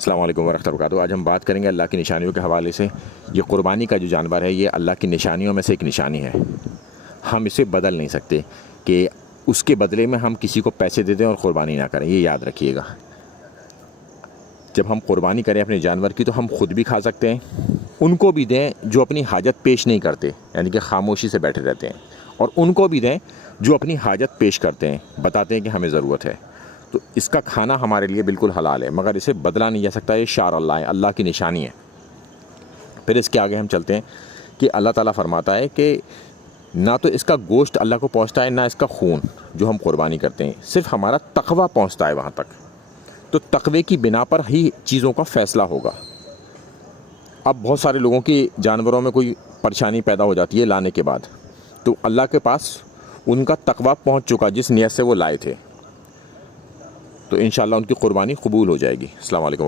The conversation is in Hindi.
अस्सलाम वालेकुम वरहमतुल्लाहि वबरकातुहू। आज हम बात करेंगे अल्लाह की निशानियों के हवाले से। ये क़ुरबानी का जो जानवर है ये अल्लाह की निशानियों में से एक निशानी है। हम इसे बदल नहीं सकते कि उसके बदले में हम किसी को पैसे दे दें और क़ुरबानी ना करें। ये याद रखिएगा, जब हम क़ुरबानी करें अपने जानवर की तो हम ख़ुद भी खा सकते हैं, उनको भी दें जो अपनी हाजत पेश नहीं करते, यानी कि खामोशी से बैठे रहते हैं, और उनको भी दें जो अपनी हाजत पेश करते हैं, बताते हैं कि हमें ज़रूरत है। तो इसका खाना हमारे लिए बिल्कुल हलाल है, मगर इसे बदला नहीं जा सकता। ये शार अल्लाह है, अल्लाह की निशानी है। फिर इसके आगे हम चलते हैं कि अल्लाह ताला फरमाता है कि ना तो इसका गोश्त अल्लाह को पहुंचता है, ना इसका खून जो हम कुर्बानी करते हैं, सिर्फ हमारा तकवा पहुंचता है वहाँ तक। तो तकवे की बिना पर ही चीज़ों का फ़ैसला होगा। अब बहुत सारे लोगों की जानवरों में कोई परेशानी पैदा हो जाती है लाने के बाद, तो अल्लाह के पास उनका तकवा पहुँच चुका जिस नियत से वो लाए थे, तो इंशाअल्लाह उनकी कुर्बानी कबूल हो जाएगी। अस्सलाम वालेकुम।